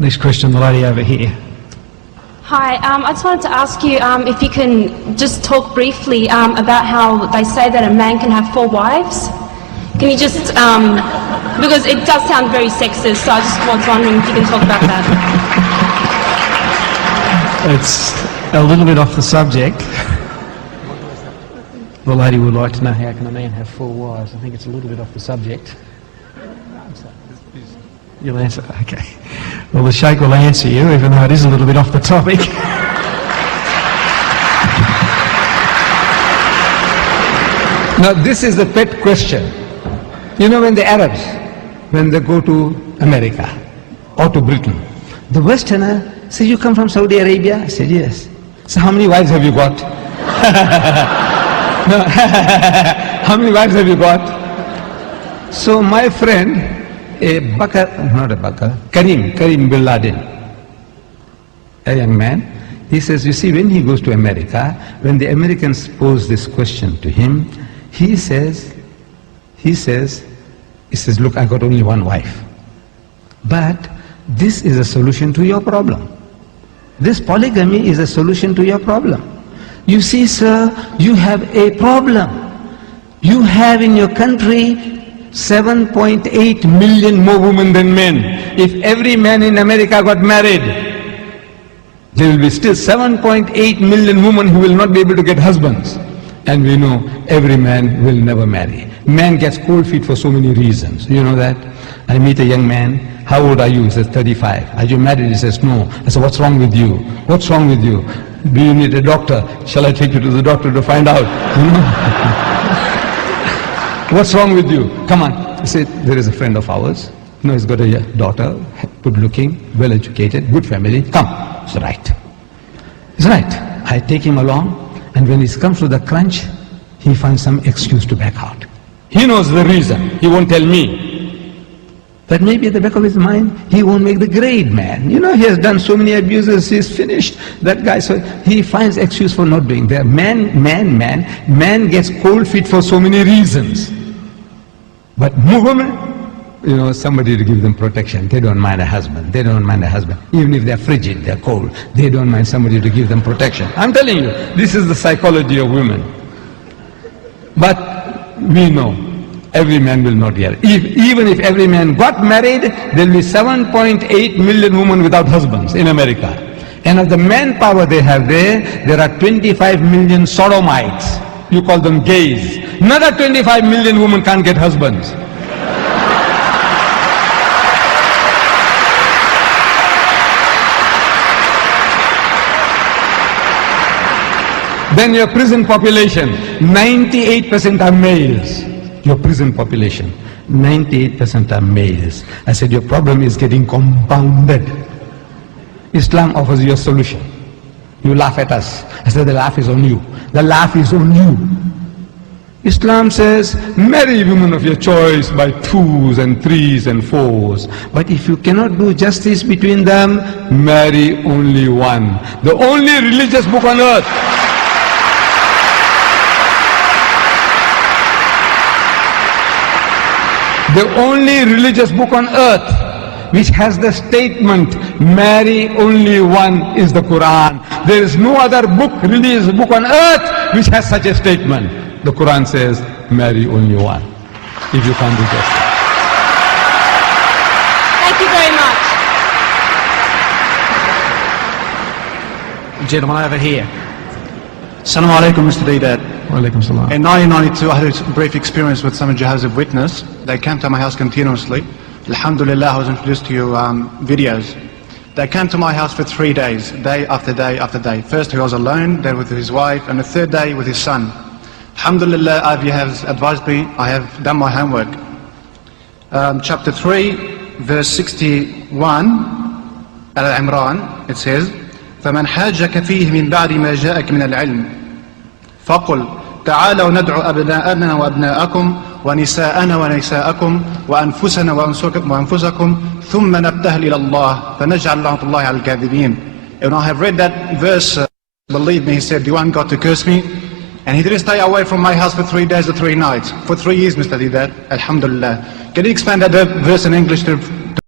Next question, the lady over here. Hi, I just wanted to ask you if you can just talk briefly about how they say that a man can have 4 wives. Can you just, because it does sound very sexist, so I just was wondering if you can talk about that. It's a little bit off the subject. The lady would like to know, how can a man have 4 wives? I think it's a little bit off the subject. You'll answer? Okay. Well, the Sheikh will answer you, even though it is a little bit off the topic. Now, this is the pet question. You know, when the Arabs, when they go to America or to Britain, the Westerner says, "You come from Saudi Arabia?" I said, "Yes." "So how many wives have you got?" No. "How many wives have you got?" So my friend, Karim bin Laden, a young man, he says, you see, when he goes to America, when the Americans pose this question to him, he says, look, I got only 1 wife. But this is a solution to your problem. This polygamy is a solution to your problem. You see, sir, you have a problem. You have in your country 7.8 million more women than men. If every man in America got married, there will be still 7.8 million women who will not be able to get husbands. And we know every man will never marry. Man gets cold feet for so many reasons. You know that? I meet a young man. "How old are you?" He says, 35. "Are you married?" He says, "No." I said, "What's wrong with you? What's wrong with you? Do you need a doctor? Shall I take you to the doctor to find out?" "What's wrong with you? Come on." He said, "There is a friend of ours. You know, he's got a daughter, good looking, well educated, good family. Come." It's right. It's right. I take him along, and when he comes to the crunch, he finds some excuse to back out. He knows the reason. He won't tell me. But maybe at the back of his mind, he won't make the grade man. You know, he has done so many abuses, he's finished. That guy, so he finds excuse for not doing that. Man gets cold feet for so many reasons. But women, you know, somebody to give them protection. They don't mind a husband. They don't mind a husband. Even if they're frigid, they're cold, they don't mind somebody to give them protection. I'm telling you, this is the psychology of women. But we know every man will not get it. Even if every man got married, there will be 7.8 million women without husbands in America. And of the manpower they have there are 25 million sodomites. You call them gays. Another 25 million women can't get husbands. Then your prison population, 98% are males. Your prison population, 98% are males. I said, your problem is getting compounded. Islam offers you a solution. You laugh at us. I said, the laugh is on you. The laugh is on you. Islam says, marry women of your choice by 2s and 3s and 4s. But if you cannot do justice between them, marry only one. The only religious book on earth. The only religious book on earth which has the statement, marry only one, is the Quran. There is no other book, religious book on earth which has such a statement. The Quran says, marry only one, if you can't do justice. Thank you very much. Gentleman over here. Assalamu alaikum, Mr. Deidat. Walaikum salam. In 1992, I had a brief experience with some Jehovah's Witness. They came to my house continuously. Alhamdulillah, I was introduced to your videos. They came to my house for 3 days, day after day after day. First he was alone, then with his wife, and the third day with his son. Alhamdulillah, you have advised me, I have done my homework. Chapter 3, verse 61, Al-Imran, it says, فَمَنْ حَاجَّكَ فِيهِ مِنْ بَعْدِ مَا جَاءَكَ مِنَ الْعِلْمِ فَقُلْ تعالوا ندعو أبناءنا وأبناءكم ونساءنا ونساءكم وأنفسنا وأنفسكم ثم نبتهل إلى الله فنجعل لعنة الله على الكاذبين. And I have read that verse, believe me, he said, do you want God to curse me? And he didn't stay away from my house for 3 days or 3 nights. For 3 years, Mr. Deidat, Alhamdulillah. Can you expand that verse in English to